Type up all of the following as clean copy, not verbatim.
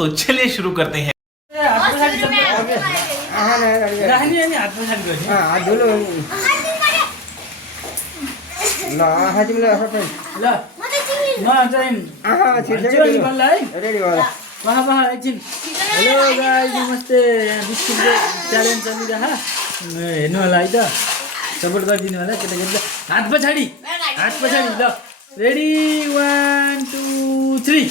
तो चलिए शुरू करते हैं। हात धुलो ल हाजिमले सबै ल म चाहिँ रेडी होला हेलो गाइस नमस्ते बिस्कुटको च्यालेन्ज चलिरहेको हेर्नु होला है त सपोर्ट गरिदिनु होला केटाकेटी हात पछाडि ल रेडी 1 2 3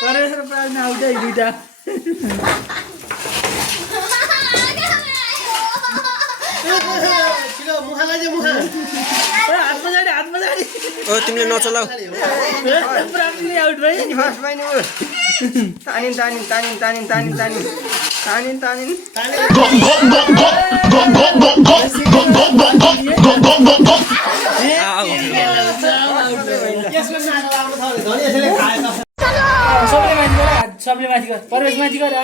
परेर प्राण आउँदै दुईटा हात पछाडि ओ तिमीले नचलाऊ प्राणले आउट भयो नि फर्स्ट भयो नि तानिन सबले माथि गर परवेश माथि गर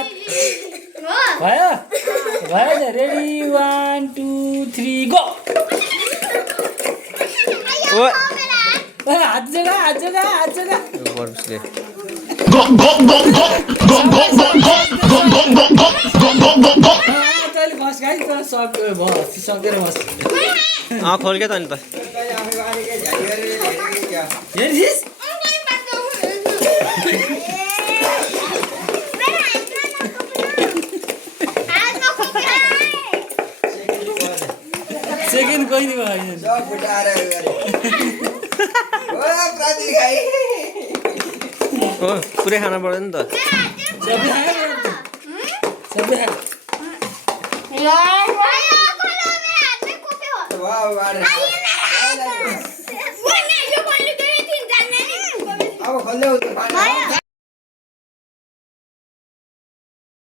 भयो भयो रेडी 1 2 3 गो हात जगा परवेशले तैँले बस गाई त सकेर बस खोल के त नि त हेर्छिस् सेकेन्ड कहिले भयो ओ पुरै खाना पर्दैन नि त सबै अब खोल्दै